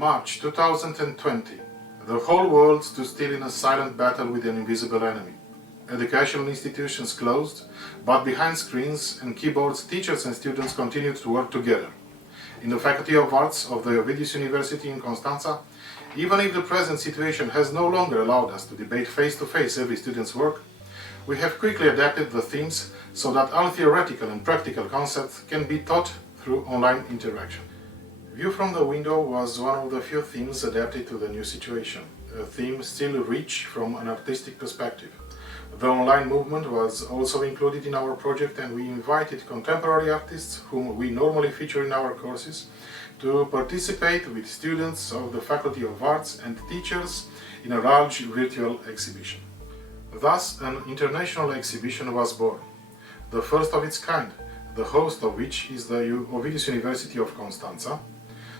March 2020. The whole world stood still in a silent battle with an invisible enemy. Educational institutions closed, but behind screens and keyboards, teachers and students continued to work together. In the Faculty of Arts of the Ovidius University in Constanța, even if the present situation has no longer allowed us to debate face-to-face every student's work, we have quickly adapted the themes so that all theoretical and practical concepts can be taught through online interaction. View from the window was one of the few themes adapted to the new situation, a theme still rich from an artistic perspective. The online movement was also included in our project, and we invited contemporary artists whom we normally feature in our courses to participate with students of the Faculty of Arts and teachers in a large virtual exhibition. Thus, an international exhibition was born, the first of its kind, the host of which is the Ovidius University of Constanța,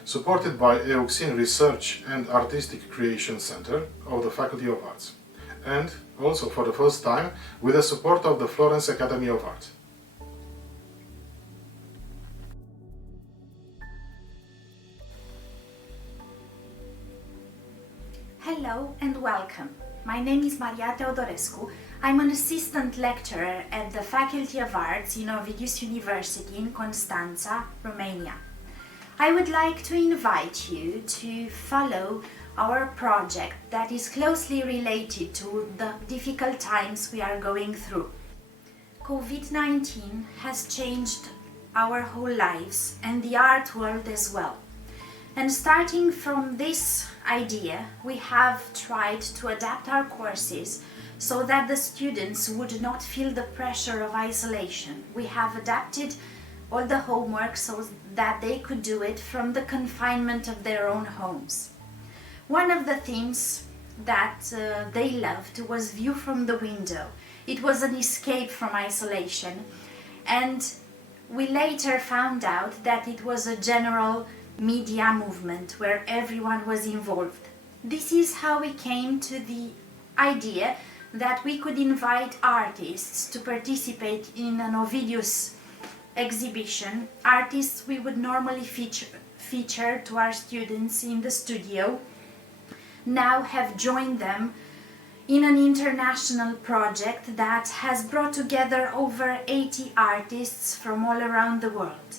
supported by EUXIN Research and Artistic Creation Center of the Faculty of Arts, and also for the first time with the support of the Florența Academy of Art. Hello and welcome. My name is Martie. I'm an assistant lecturer at the Faculty of Arts in Ovidius University in Constanța, Romania. I would like to invite you to follow our project that is closely related to the difficult times we are going through. COVID-19 has changed our whole lives and the art world as well. And starting from this idea, we have tried to adapt our courses so that the students would not feel the pressure of isolation. We have adapted all the homework so that they could do it from the confinement of their own homes. One of the themes that they loved was View from the Window. It was an escape from isolation, and we later found out that it was a general media movement where everyone was involved. This is how we came to the idea that we could invite artists to participate in an Ovidius exhibition. Artists we would normally feature to our students in the studio now have joined them in an international project that has brought together over 80 artists from all around the world.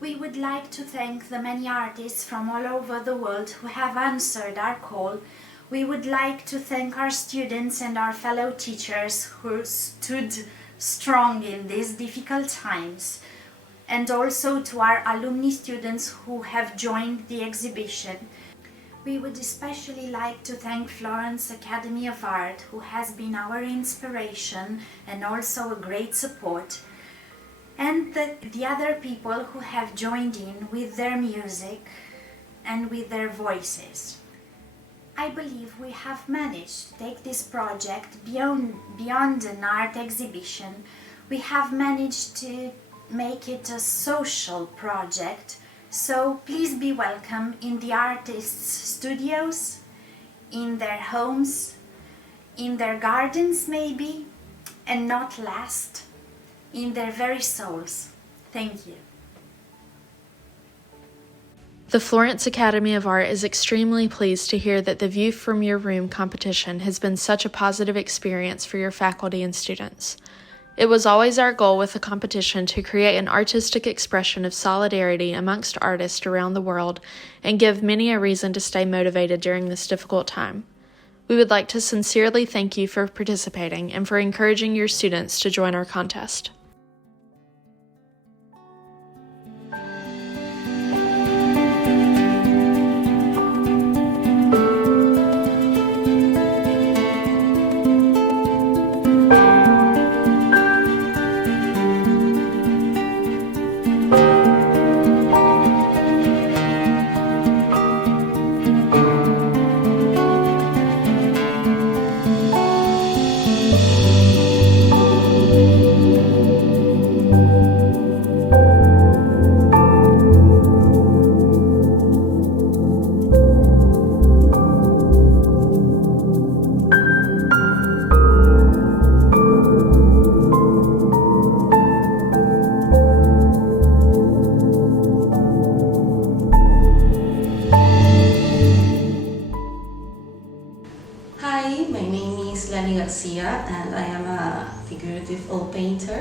We would like to thank the many artists from all over the world who have answered our call. We would like to thank our students and our fellow teachers who stood strong in these difficult times, and also to our alumni students who have joined the exhibition. We would especially like to thank Florența Academy of Art, who has been our inspiration and also a great support, and the other people who have joined in with their music and with their voices. I believe we have managed to take this project beyond an art exhibition. We have managed to make it a social project, so please be welcome in the artists' studios, in their homes, in their gardens maybe, and not last, in their very souls. Thank you. The Florența Academy of Art is extremely pleased to hear that the View from Your Room competition has been such a positive experience for your faculty and students. It was always our goal with the competition to create an artistic expression of solidarity amongst artists around the world and give many a reason to stay motivated during this difficult time. We would like to sincerely thank you for participating and for encouraging your students to join our contest.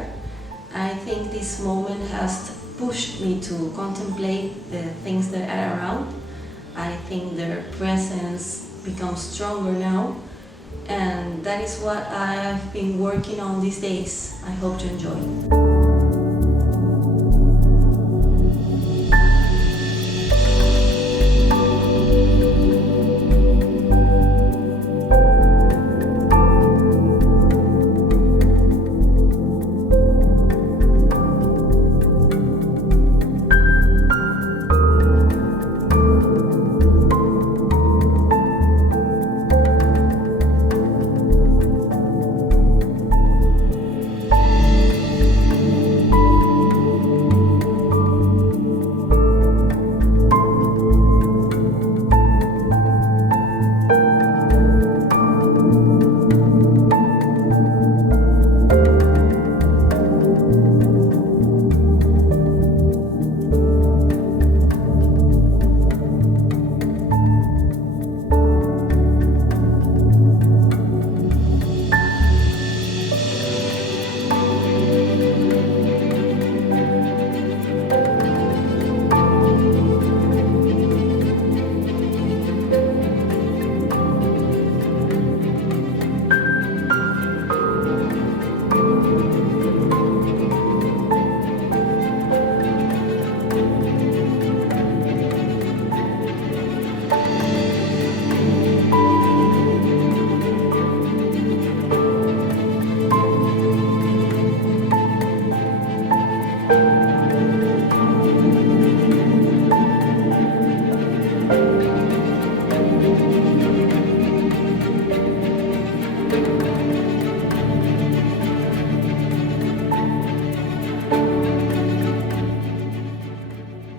here. I think this moment has pushed me to contemplate the things that are around. I think their presence becomes stronger now, and that is what I've been working on these days. I hope to enjoy.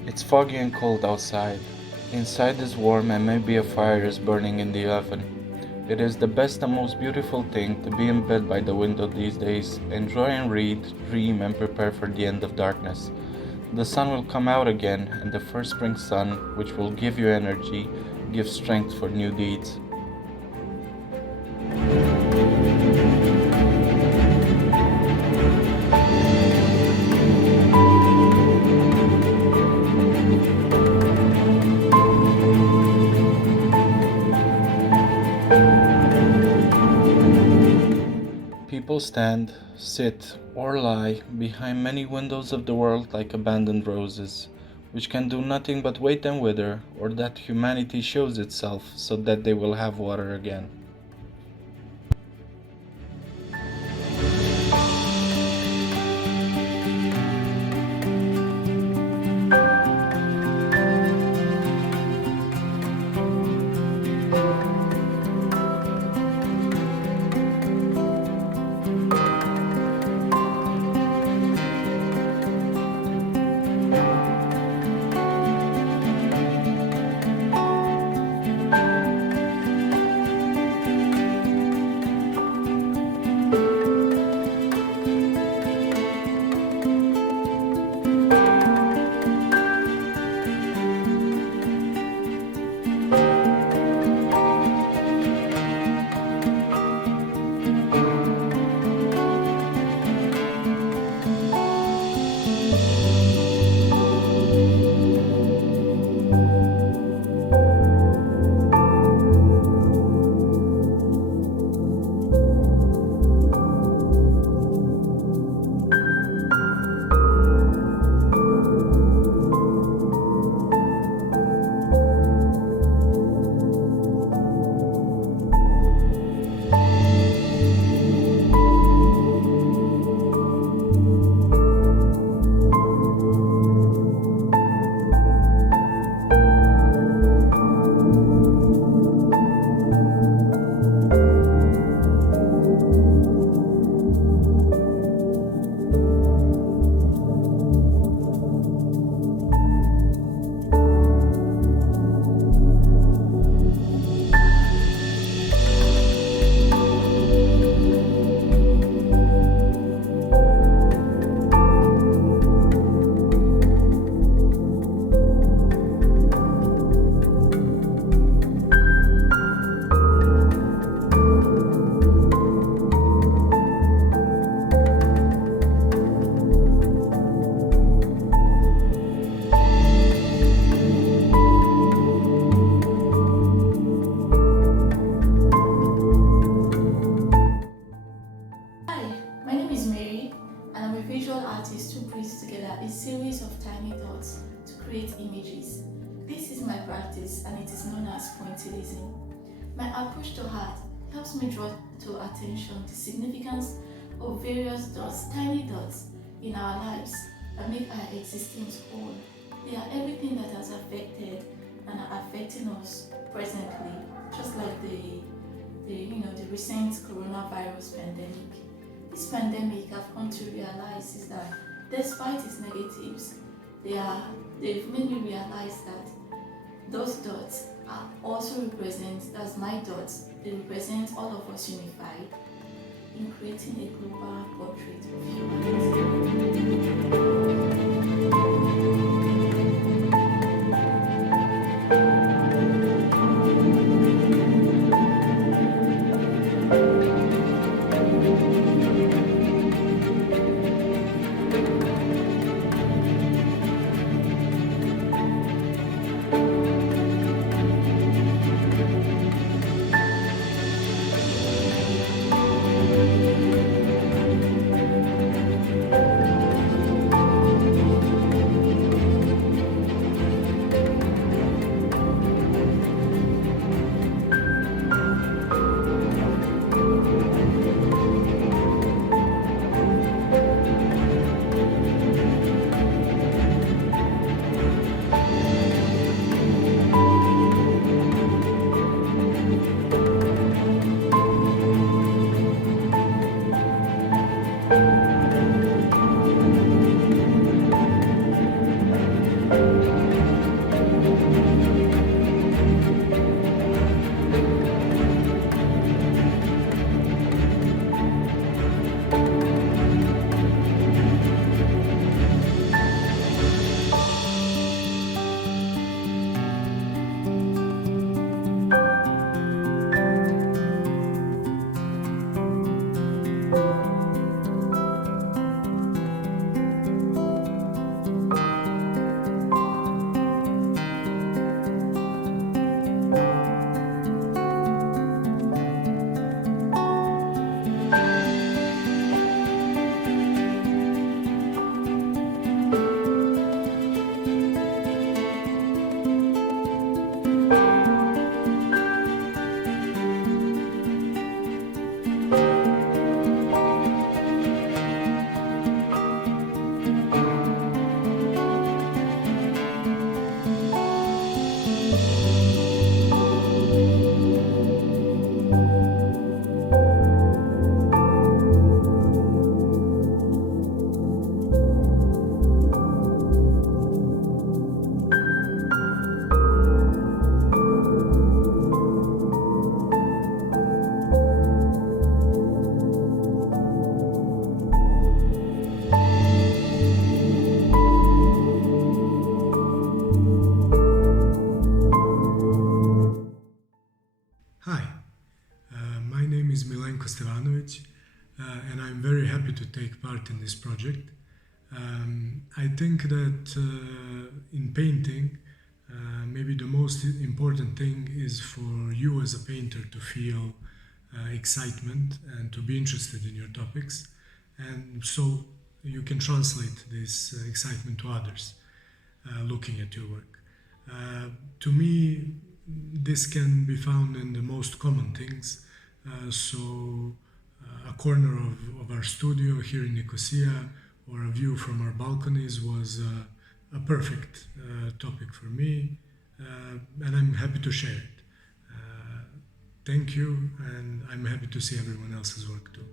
It's foggy and cold outside. Inside is warm and maybe a fire is burning in the oven. It is the best and most beautiful thing to be in bed by the window these days, enjoy and read, dream and prepare for the end of darkness. The sun will come out again, and the first spring sun, which will give you energy, gives strength for new deeds. People stand, sit, or lie behind many windows of the world like abandoned roses, which can do nothing but wait and wither, or that humanity shows itself so that they will have water again. visual artist who brings together a series of tiny dots to create images. This is my practice and it is known as pointillism. My approach to art helps me draw to attention the significance of various dots, tiny dots, in our lives that make our existence whole. They are everything that has affected and are affecting us presently, just like the recent coronavirus pandemic. This pandemic, I've come to realize, is that despite its negatives, they've made me realize that those dots are also represent, that's my dots, they represent all of us unified in creating a global portrait of humanity. and I'm very happy to take part in this project. I think that in painting, maybe the most important thing is for you as a painter to feel excitement and to be interested in your topics, and so you can translate this excitement to others looking at your work. To me, this can be found in the most common things. A corner of our studio here in Nicosia, or a view from our balconies, was a perfect topic for me, and I'm happy to share it. Thank you, and I'm happy to see everyone else's work too.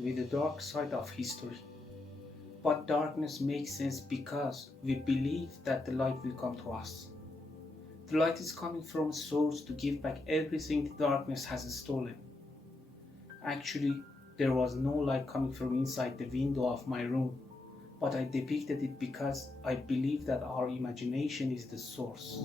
concerned with the dark side of history. But darkness makes sense because we believe that the light will come to us. The light is coming from a source to give back everything the darkness has stolen. Actually, there was no light coming from inside the window of my room, but I depicted it because I believe that our imagination is the source.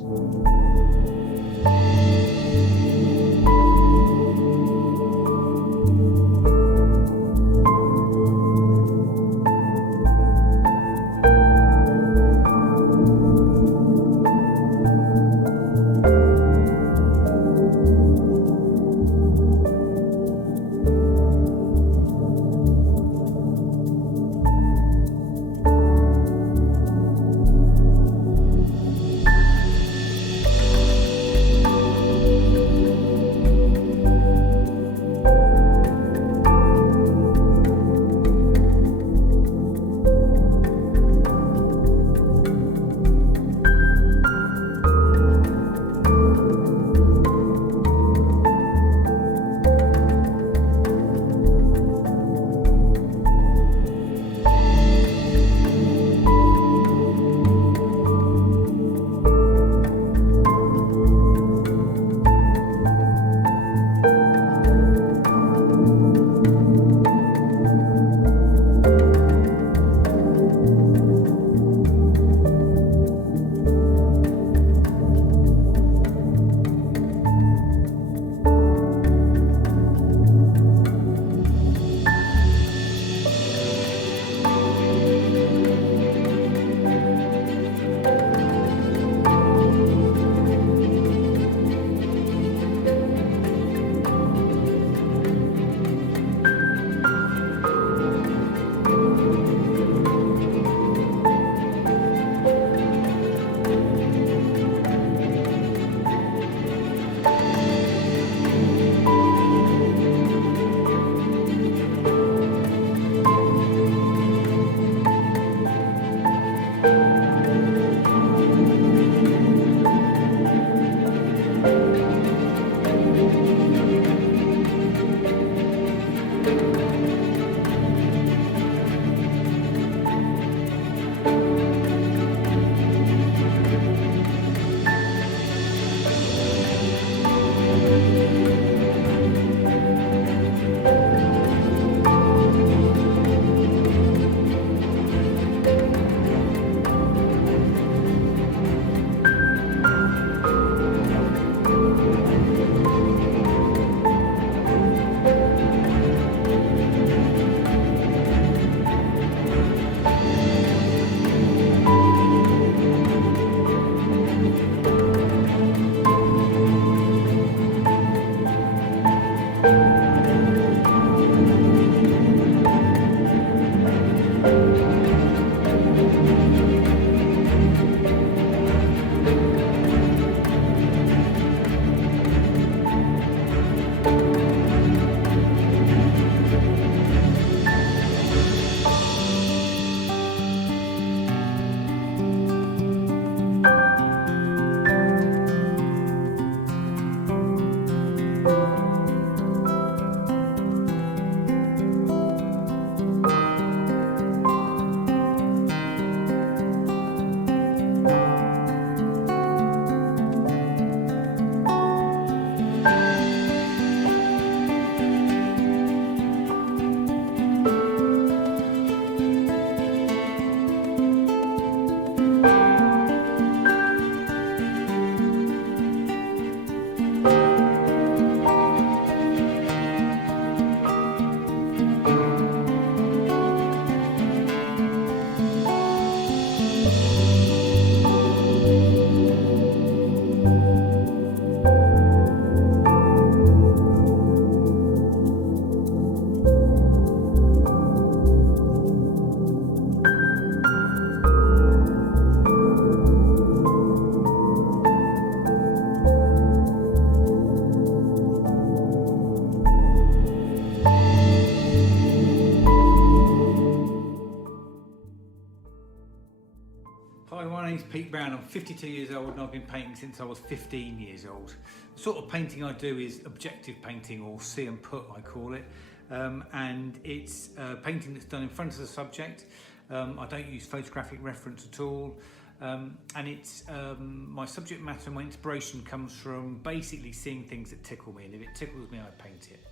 Pete Brown. I'm 52 years old and I've been painting since I was 15 years old. The sort of painting I do is objective painting, or see and put I call it. and it's painting that's done in front of the subject. I don't use photographic reference at all. And it's my subject matter and my inspiration comes from basically seeing things that tickle me, and if it tickles me, I paint it.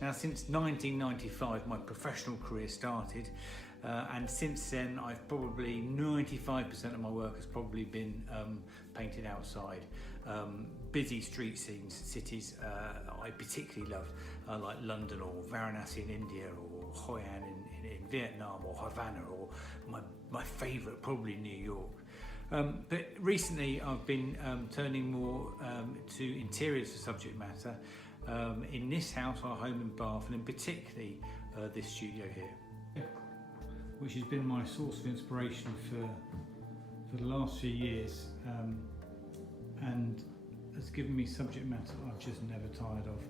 Now, since 1995, my professional career started, and since then, I've probably 95% of my work has probably been painted outside. Busy street scenes, cities I particularly love, like London or Varanasi in India, or Hoi An in Vietnam, or Havana, or my favourite probably New York. But recently I've been turning more to interiors for subject matter in this house, our home in Bath, and in particularly this studio here, which has been my source of inspiration for the last few years, and has given me subject matter I've just never tired of.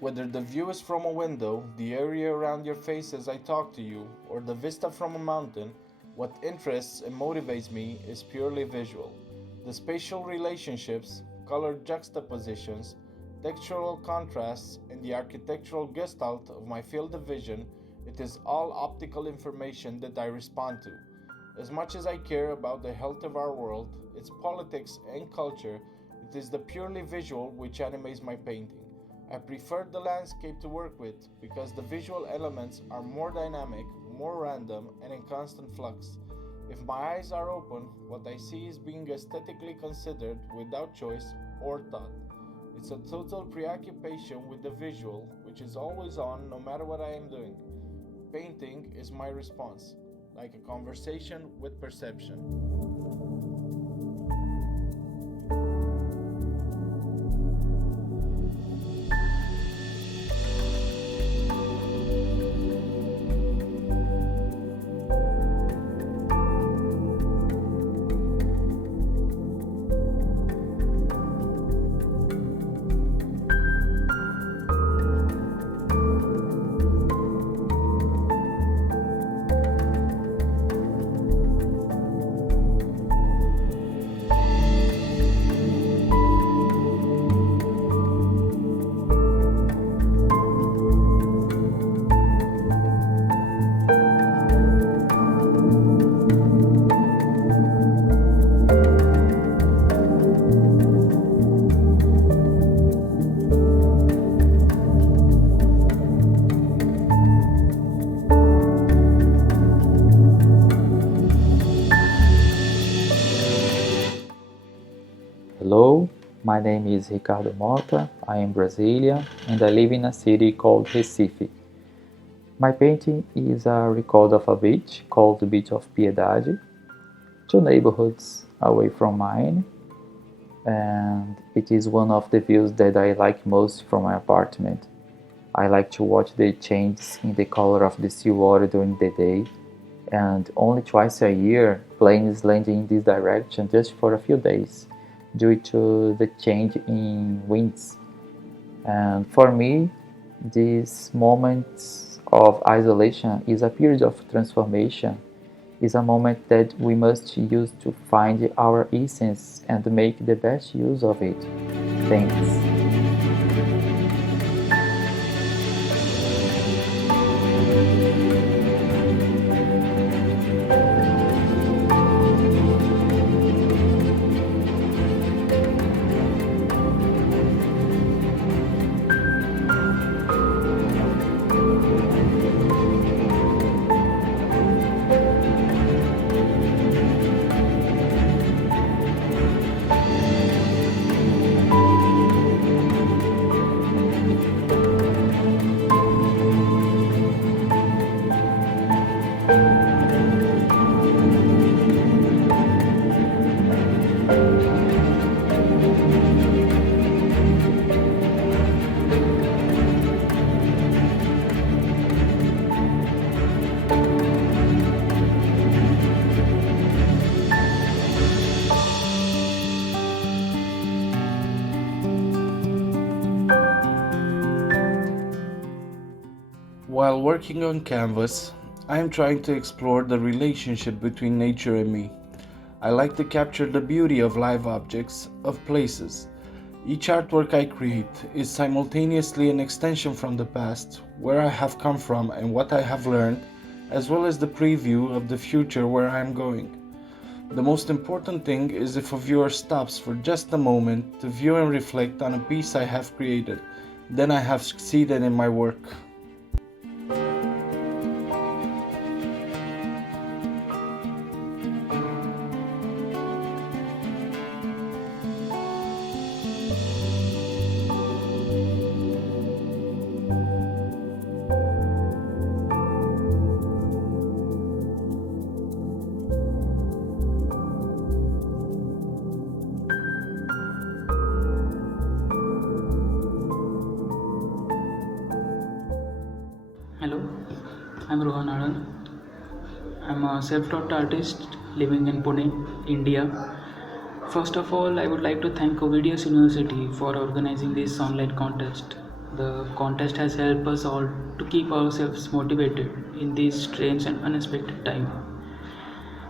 Whether the view is from a window, the area around your face as I talk to you, or the vista from a mountain, what interests and motivates me is purely visual. The spatial relationships, color juxtapositions, textural contrasts, and the architectural gestalt of my field of vision, it is all optical information that I respond to. As much as I care about the health of our world, its politics and culture, it is the purely visual which animates my painting. I prefer the landscape to work with because the visual elements are more dynamic, more random, and in constant flux. If my eyes are open, what I see is being aesthetically considered without choice or thought. It's a total preoccupation with the visual, which is always on no matter what I am doing. Painting is my response, like a conversation with perception. My name is Ricardo Mota, I am Brazilian, and I live in a city called Recife. My painting is a record of a beach called the Beach of Piedade, 2 neighborhoods away from mine, and it is one of the views that I like most from my apartment. I like to watch the changes in the color of the seawater during the day, and only twice a year planes land in this direction just for a few days due to the change in winds. And for me, this moment of isolation is a period of transformation, is a moment that we must use to find our essence and make the best use of it. Thanks. While working on canvas, I am trying to explore the relationship between nature and me. I like to capture the beauty of live objects, of places. Each artwork I create is simultaneously an extension from the past, where I have come from and what I have learned, as well as the preview of the future where I am going. The most important thing is if a viewer stops for just a moment to view and reflect on a piece I have created, then I have succeeded in my work. Hello, I'm Rohan Anand. I'm a self-taught artist living in Pune, India. First of all, I would like to thank Ovidius University for organizing this online contest. The contest has helped us all to keep ourselves motivated in this strange and unexpected time.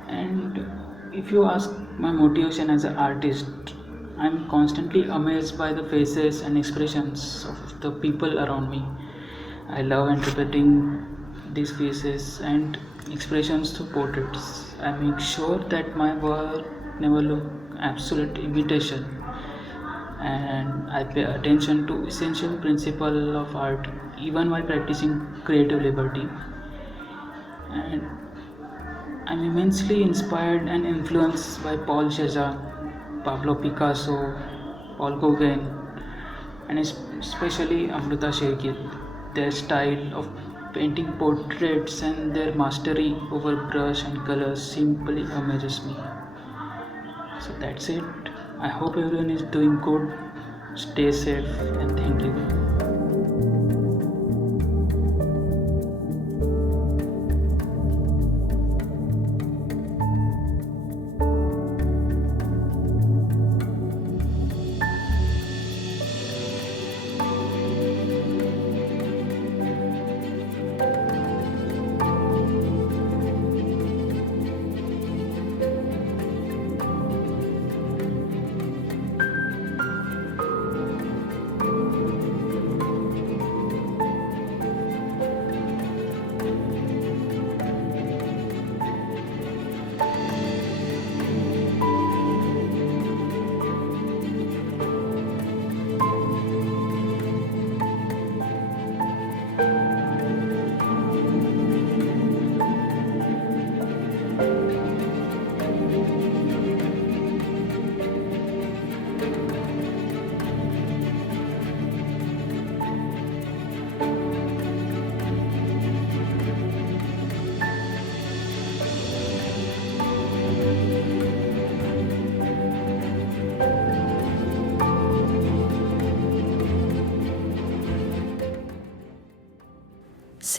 And if you ask my motivation as an artist, I'm constantly amazed by the faces and expressions of the people around me. I love interpreting these faces and expressions through portraits. I make sure that my work never look absolute imitation, and I pay attention to essential principle of art even while practicing creative liberty. And I'm immensely inspired and influenced by Paul Cézanne, Pablo Picasso, Paul Gauguin, and especially Amrita Shergill. Their style of painting portraits and their mastery over brush and colors simply amazes me. So that's it. I hope everyone is doing good. Stay safe and thank you.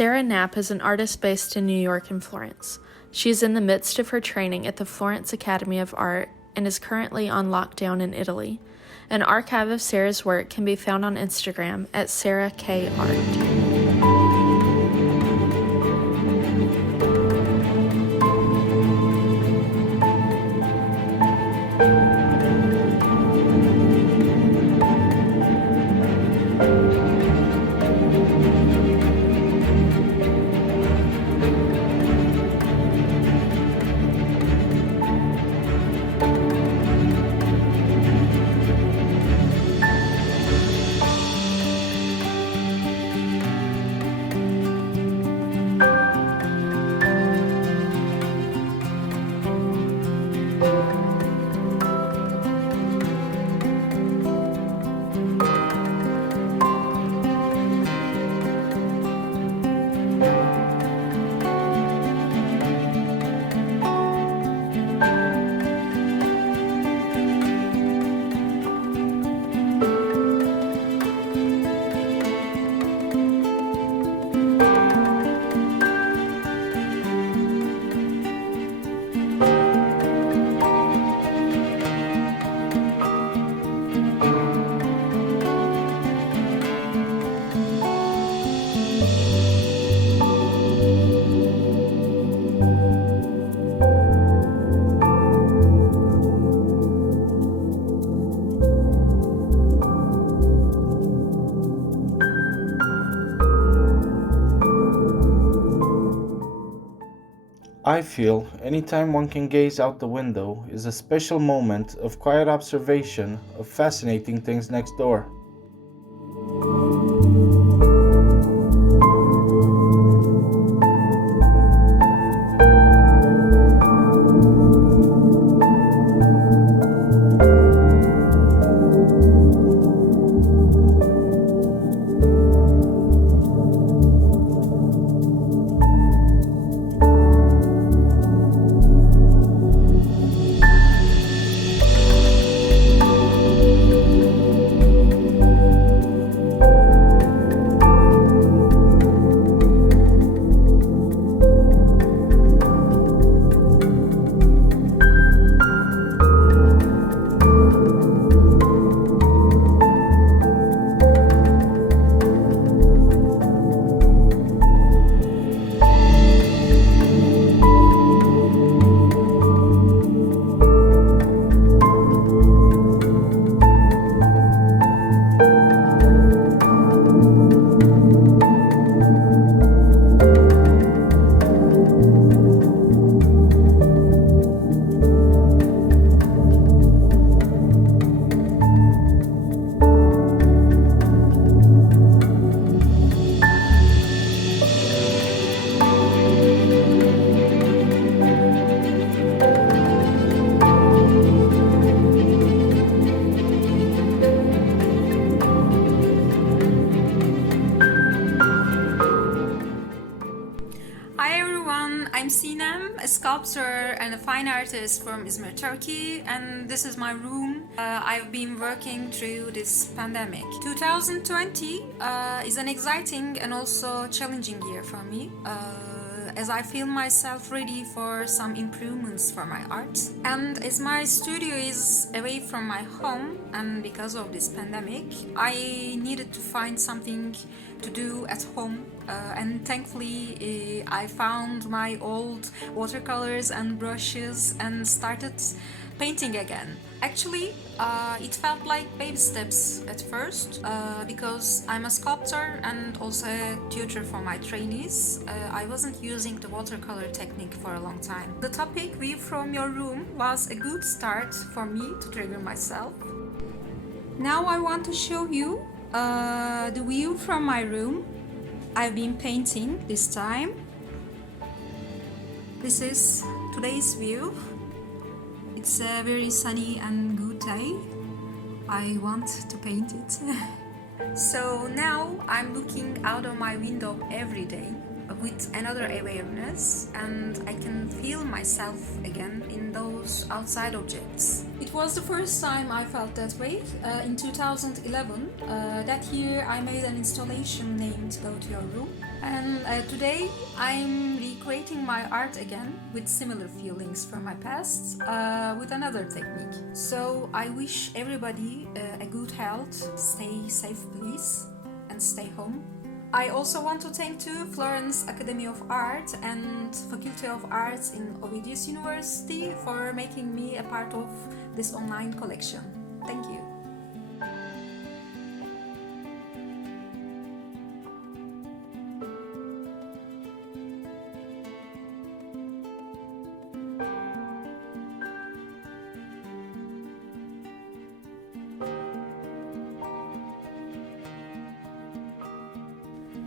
Sarah Knapp is an artist based in New York and Florence. She is in the midst of her training at the Florence Academy of Art and is currently on lockdown in Italy. An archive of Sarah's work can be found on Instagram at Sarah K. Art. I feel anytime one can gaze out the window is a special moment of quiet observation of fascinating things next door. a sculptor and a fine artist from Izmir, Turkey, and this is my room. I've been working through this pandemic. 2020 is an exciting and also challenging year for me. As I feel myself ready for some improvements for my art. And as my studio is away from my home, and because of this pandemic, I needed to find something to do at home. And thankfully, I found my old watercolors and brushes and started painting again. Actually, it felt like baby steps at first because I'm a sculptor and also a tutor for my trainees. I wasn't using the watercolor technique for a long time. The topic view from your room was a good start for me to trigger myself. Now I want to show you the view from my room. I've been painting this time. This is today's view. It's a very sunny and good day. I want to paint it. So now I'm looking out of my window every day with another awareness, and I can feel myself again in those outside objects. It was the first time I felt that way in 2011. That year I made an installation named Go to Your Room. And today I'm recreating my art again with similar feelings from my past with another technique. So I wish everybody a good health, stay safe please, and stay home. I also want to thank to Florence Academy of Art and Faculty of Arts in Ovidius University for making me a part of this online collection. Thank you.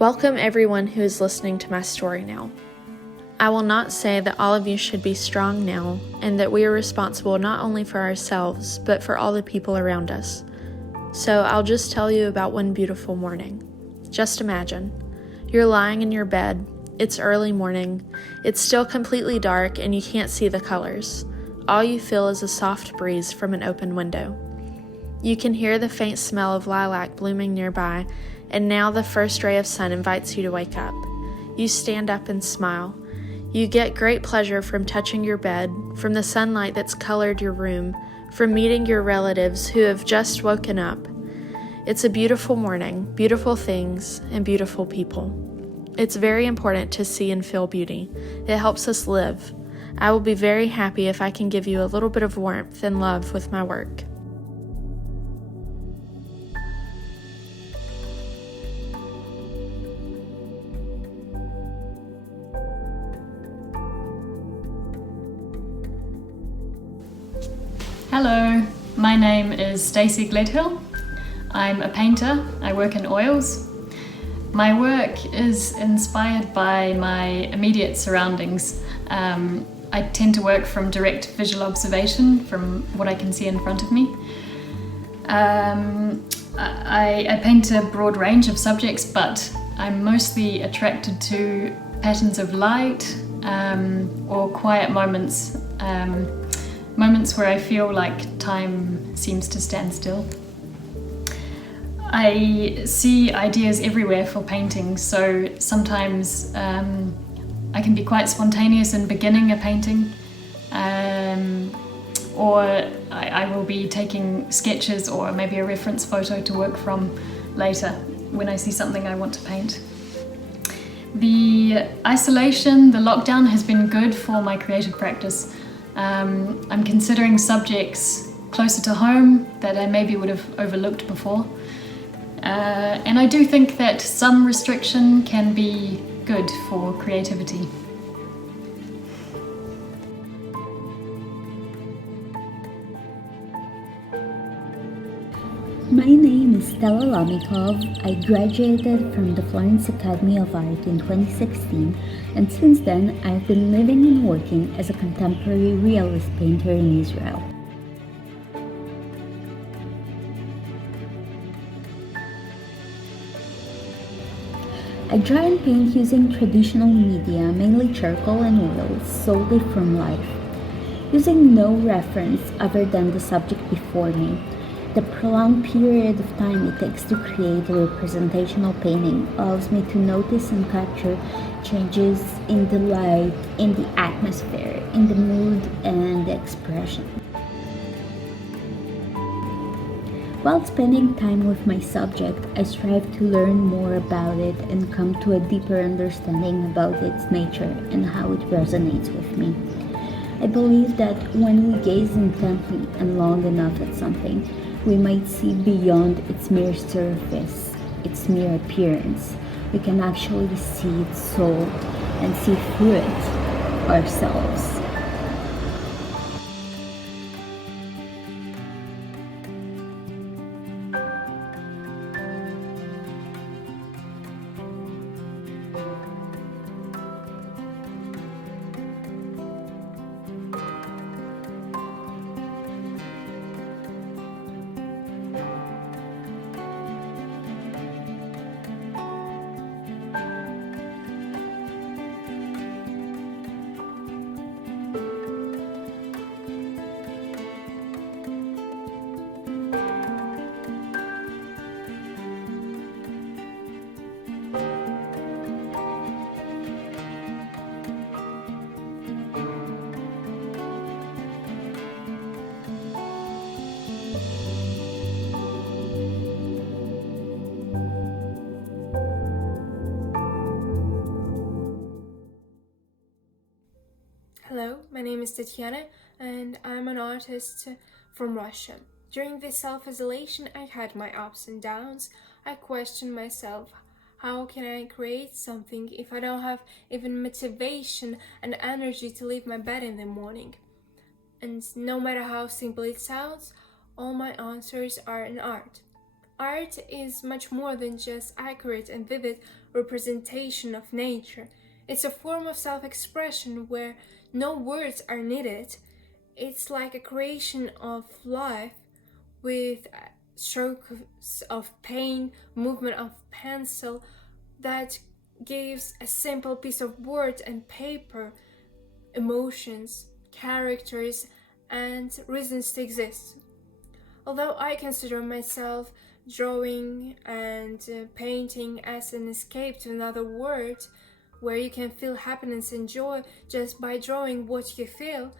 Welcome everyone who is listening to my story now. I will not say that all of you should be strong now and that we are responsible not only for ourselves but for all the people around us. So I'll just tell you about one beautiful morning. Just imagine, you're lying in your bed, it's early morning, it's still completely dark and you can't see the colors. All you feel is a soft breeze from an open window. You can hear the faint smell of lilac blooming nearby, and now the first ray of sun invites you to wake up. You stand up and smile. You get great pleasure from touching your bed, from the sunlight that's colored your room, from meeting your relatives who have just woken up. It's a beautiful morning, beautiful things, and beautiful people. It's very important to see and feel beauty. It helps us live. I will be very happy if I can give you a little bit of warmth and love with my work. Hello, my name is Stacey Gledhill. I'm a painter. I work in oils. My work is inspired by my immediate surroundings. I tend to work from direct visual observation from what I can see in front of me. I paint a broad range of subjects, but I'm mostly attracted to patterns of light or quiet moments. Moments where I feel like time seems to stand still. I see ideas everywhere for painting, so sometimes I can be quite spontaneous in beginning a painting, or I will be taking sketches or maybe a reference photo to work from later when I see something I want to paint. The isolation, the lockdown has been good for my creative practice. I'm considering subjects closer to home that I maybe would have overlooked before. And I do think that some restriction can be good for creativity. My name is Stella Lamikov. I graduated from the Florence Academy of Art in 2016, and since then I've been living and working as a contemporary realist painter in Israel. I draw and paint using traditional media, mainly charcoal and oils, solely from life. Using no reference other than the subject before me, the prolonged period of time it takes to create a representational painting allows me to notice and capture changes in the light, in the atmosphere, in the mood and the expression. While spending time with my subject, I strive to learn more about it and come to a deeper understanding about its nature and how it resonates with me. I believe that when we gaze intently and long enough at something, we might see beyond its mere surface, its mere appearance. We can actually see its soul and see through it ourselves. Hello, my name is Tatiana and I'm an artist from Russia. During this self-isolation, I had my ups and downs. I questioned myself, how can I create something if I don't have even motivation and energy to leave my bed in the morning? And no matter how simple it sounds, all my answers are in art. Art is much more than just accurate and vivid representation of nature. It's a form of self-expression where no words are needed. It's like a creation of life with strokes of paint, movement of pencil that gives a simple piece of board and paper emotions, characters, and reasons to exist. Although I consider myself drawing and painting as an escape to another world where you can feel happiness and joy just by drawing what you feel,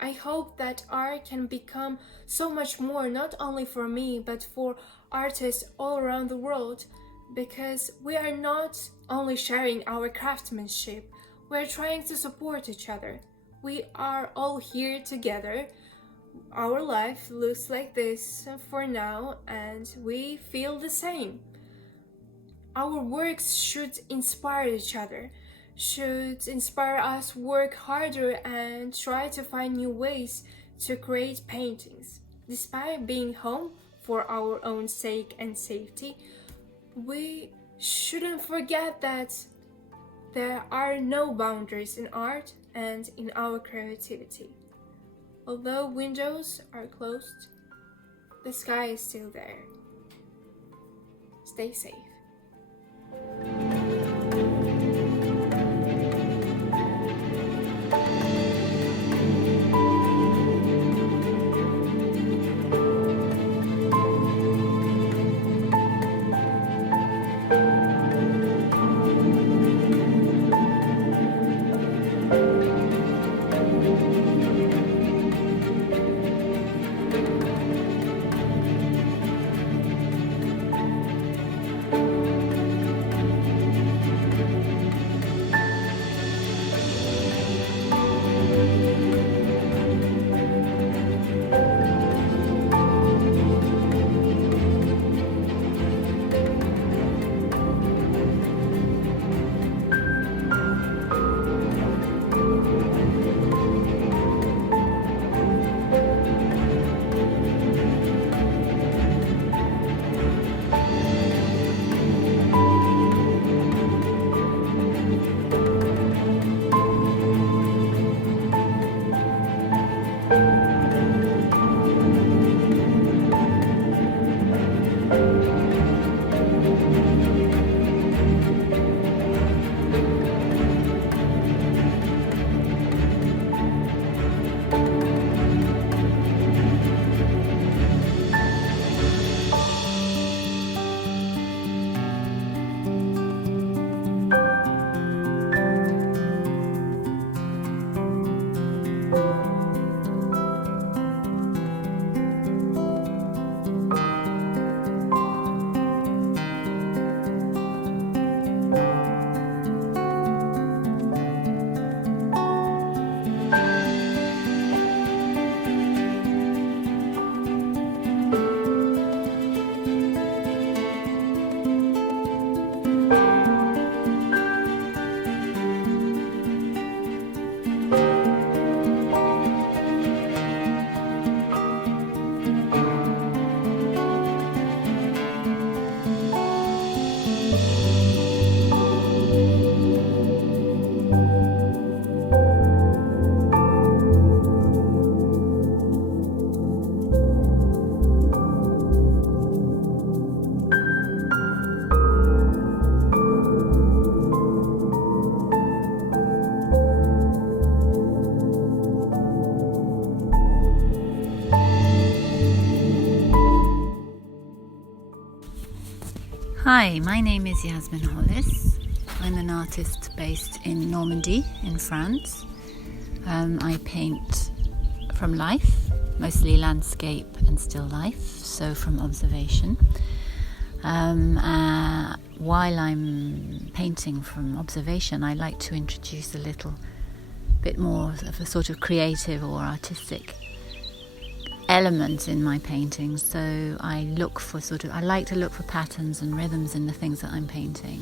I hope that art can become so much more, not only for me, but for artists all around the world, because we are not only sharing our craftsmanship, we're trying to support each other. We are all here together. Our life looks like this for now, and we feel the same. Our works should inspire each other, should inspire us work harder and try to find new ways to create paintings. Despite being home for our own sake and safety, we shouldn't forget that there are no boundaries in art and in our creativity. Although windows are closed, the sky is still there. Stay safe. Hi, my name is Yasmin Hollis. I'm an artist based in Normandy in France. I paint from life, mostly landscape and still life, so from observation. While I'm painting from observation, I like to introduce a little bit more of a sort of creative or artistic element in my paintings. So I like to look for patterns and rhythms in the things that I'm painting.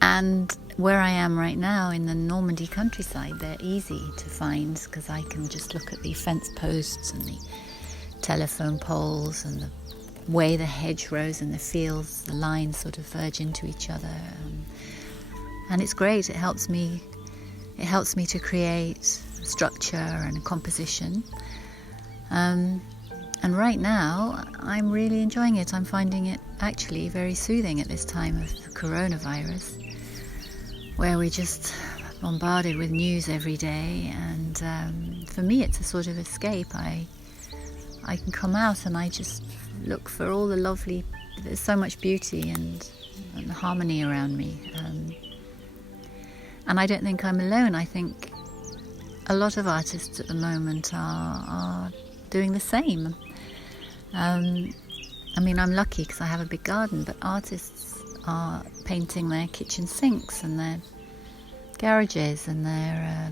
And where I am right now in the Normandy countryside, they're easy to find because I can just look at the fence posts and the telephone poles and the way the hedgerows and the fields, the lines sort of verge into each other. And it's great. It helps me to create structure and composition. And right now, I'm really enjoying it. I'm finding it actually very soothing at this time of coronavirus, where we're just bombarded with news every day. And for me, it's a sort of escape. I can come out and I just look for all the lovely. There's so much beauty and harmony around me. And I don't think I'm alone. I think a lot of artists at the moment are doing the same. I mean, I'm lucky because I have a big garden, but artists are painting their kitchen sinks and their garages and their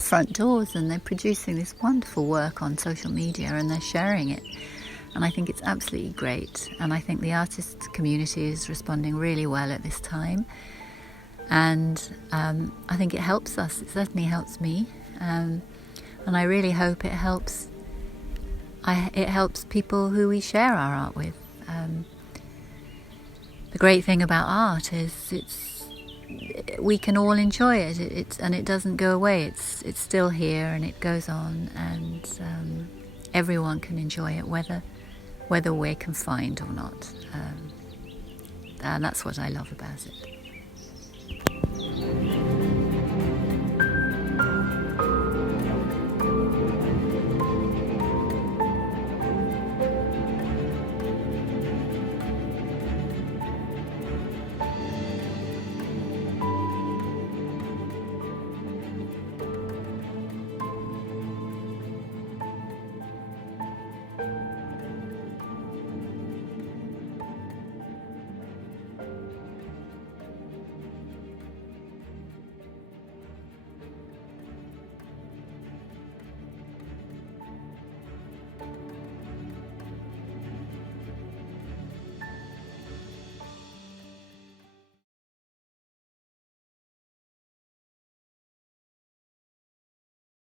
front doors, and they're producing this wonderful work on social media and they're sharing it. And I think it's absolutely great. And I think the artist community is responding really well at this time. And I think it helps us. It certainly helps me, and I really hope it helps. It helps people who we share our art with. The great thing about art is we can all enjoy it. And it doesn't go away. It's still here and it goes on, and everyone can enjoy it, whether we're confined or not. And that's what I love about it.